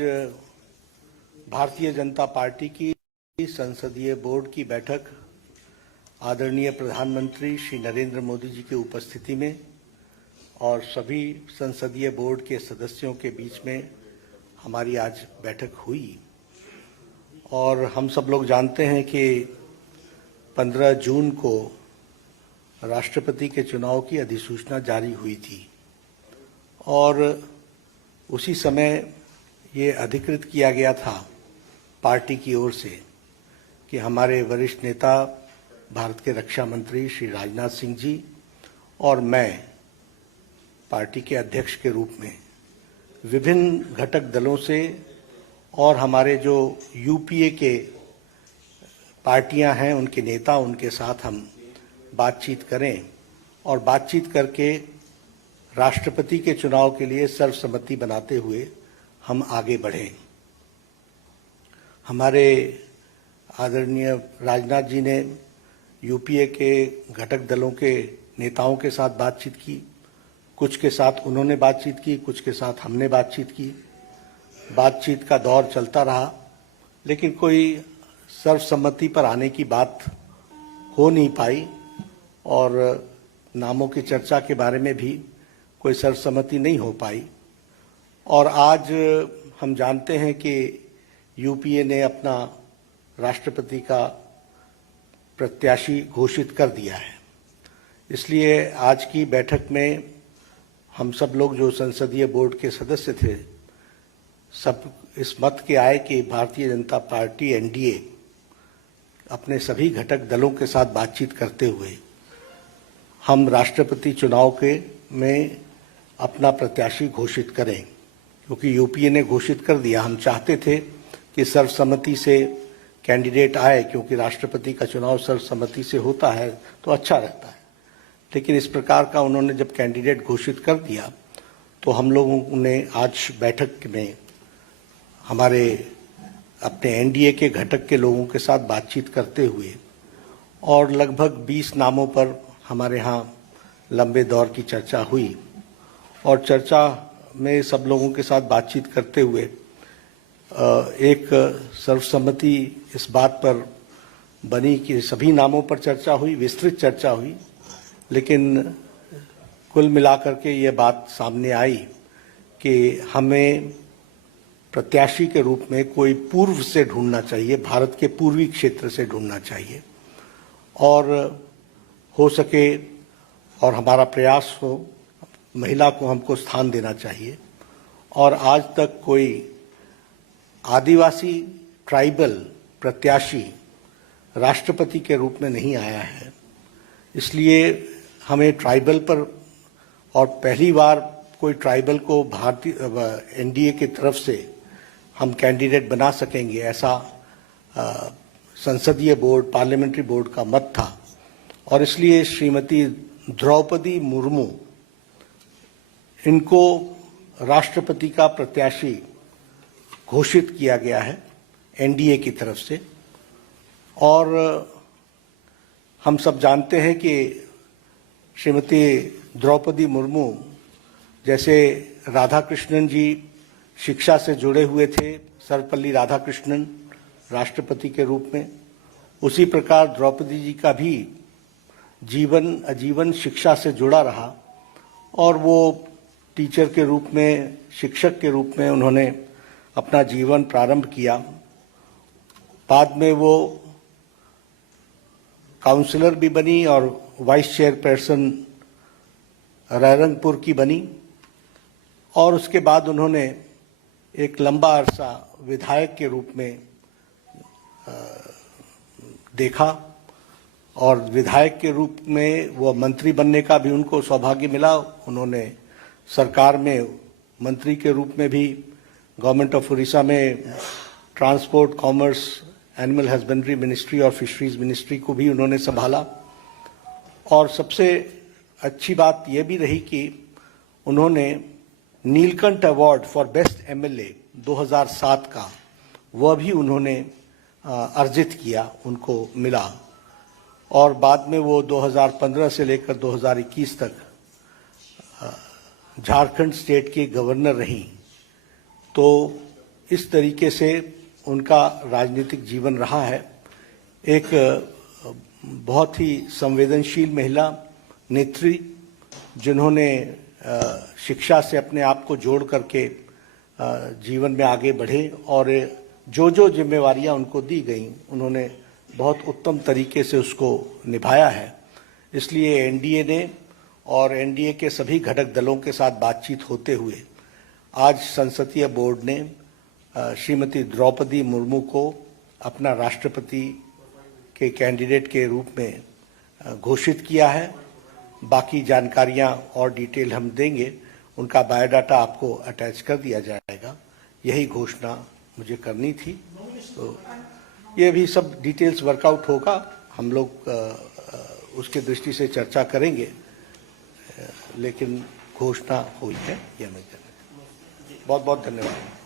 Bharatiya Janata party की संसदीय board की बैठक आदरणीय प्रधानमंत्री श्री नरेंद्र मोदी जी की उपस्थिति में और सभी संसदीय बोर्ड के सदस्यों के बीच में हमारी आज बैठक हुई। और हम सब लोग जानते हैं कि 15 जून को राष्ट्रपति के चुनाव की अधिसूचना जारी हुई थी और उसी समय ये अधिकृत किया गया था पार्टी की ओर से कि हमारे वरिष्ठ नेता भारत के रक्षा मंत्री श्री राजनाथ सिंह जी और मैं पार्टी के अध्यक्ष के रूप में विभिन्न घटक दलों से और हमारे जो यूपीए के पार्टियां हैं उनके नेता उनके साथ हम बातचीत करें और बातचीत करके राष्ट्रपति के चुनाव के लिए सर्वसम्मति बनाते हुए हम आगे बढ़ें। हमारे आदरणीय राजनाथ जी ने यूपीए के घटक दलों के नेताओं के साथ बातचीत की, कुछ के साथ उन्होंने बातचीत की, कुछ के साथ हमने बातचीत की। बातचीत का दौर चलता रहा, लेकिन कोई सर्वसम्मति पर आने की बात हो नहीं पाई और नामों की चर्चा के बारे में भी कोई सर्वसम्मति नहीं हो पाई। और आज हम जानते हैं कि यूपीए ने अपना राष्ट्रपति का प्रत्याशी घोषित कर दिया है। इसलिए आज की बैठक में हम सब लोग जो संसदीय बोर्ड के सदस्य थे, सब इस मत के आए कि भारतीय जनता पार्टी एनडीए अपने सभी घटक दलों के साथ बातचीत करते हुए हम राष्ट्रपति चुनाव के में अपना प्रत्याशी घोषित करें, क्योंकि यूपीए ने घोषित कर दिया। हम चाहते थे कि सर्वसम्मति से कैंडिडेट आए, क्योंकि राष्ट्रपति का चुनाव सर्वसम्मति से होता है तो अच्छा रहता है। लेकिन इस प्रकार का उन्होंने जब कैंडिडेट घोषित कर दिया तो हम लोगों ने आज बैठक में हमारे अपने एनडीए के घटक के लोगों के साथ बातचीत करते हुए और लगभग 20 नामों पर हमारे यहाँ लंबे दौर की चर्चा हुई और चर्चा में सब लोगों के साथ बातचीत करते हुए एक सर्वसम्मति इस बात पर बनी कि सभी नामों पर चर्चा हुई, विस्तृत चर्चा हुई, लेकिन कुल मिलाकर के ये बात सामने आई कि हमें प्रत्याशी के रूप में कोई पूर्व से ढूंढना चाहिए, भारत के पूर्वी क्षेत्र से ढूंढना चाहिए और हो सके और हमारा प्रयास हो महिला को हमको स्थान देना चाहिए। और आज तक कोई आदिवासी ट्राइबल प्रत्याशी राष्ट्रपति के रूप में नहीं आया है, इसलिए हमें ट्राइबल पर और पहली बार कोई ट्राइबल को भारतीय एनडीए की तरफ से हम कैंडिडेट बना सकेंगे, ऐसा संसदीय बोर्ड पार्लियामेंट्री बोर्ड का मत था। और इसलिए श्रीमती द्रौपदी मुर्मू इनको राष्ट्रपति का प्रत्याशी घोषित किया गया है एनडीए की तरफ से। और हम सब जानते हैं कि श्रीमती द्रौपदी मुर्मू जैसे राधाकृष्णन जी शिक्षा से जुड़े हुए थे, सर्वपल्ली राधाकृष्णन राष्ट्रपति के रूप में, उसी प्रकार द्रौपदी जी का भी जीवन आजीवन शिक्षा से जुड़ा रहा और वो टीचर के रूप में, शिक्षक के रूप में उन्होंने अपना जीवन प्रारंभ किया। बाद में वो काउंसलर भी बनी और वाइस चेयरपर्सन रायरंगपुर की बनी और उसके बाद उन्होंने एक लंबा अरसा विधायक के रूप में देखा और विधायक के रूप में वो मंत्री बनने का भी उनको सौभाग्य मिला। उन्होंने सरकार में मंत्री के रूप में भी गवर्नमेंट ऑफ उड़ीसा में transport, commerce, animal husbandry ministry और फिशरीज मिनिस्ट्री को भी उन्होंने संभाला। और सबसे अच्छी बात यह भी रही कि उन्होंने Neelkanth award for best MLA 2007 का वह भी उन्होंने अर्जित किया, उनको मिला। और बाद में वो 2015 से लेकर 2021 तक झारखंड स्टेट के गवर्नर रहीं। तो इस तरीके से उनका राजनीतिक जीवन रहा है। एक बहुत ही संवेदनशील महिला नेत्री, जिन्होंने शिक्षा से अपने आप को जोड़ करके जीवन में आगे बढ़े और जो जो जिम्मेवारियां उनको दी गई उन्होंने बहुत उत्तम तरीके से उसको निभाया है। इसलिए एनडीए ने और एनडीए के सभी घटक दलों के साथ बातचीत होते हुए आज संसदीय बोर्ड ने श्रीमती द्रौपदी मुर्मू को अपना राष्ट्रपति के कैंडिडेट के रूप में घोषित किया है। बाकी जानकारियां और डिटेल हम देंगे, उनका बायोडाटा आपको अटैच कर दिया जाएगा। यही घोषणा मुझे करनी थी। तो ये भी सब डिटेल्स वर्कआउट होगा, हम लोग उसके दृष्टि से चर्चा करेंगे, लेकिन घोषणा हुई है, यह मैं कहना। बहुत बहुत धन्यवाद।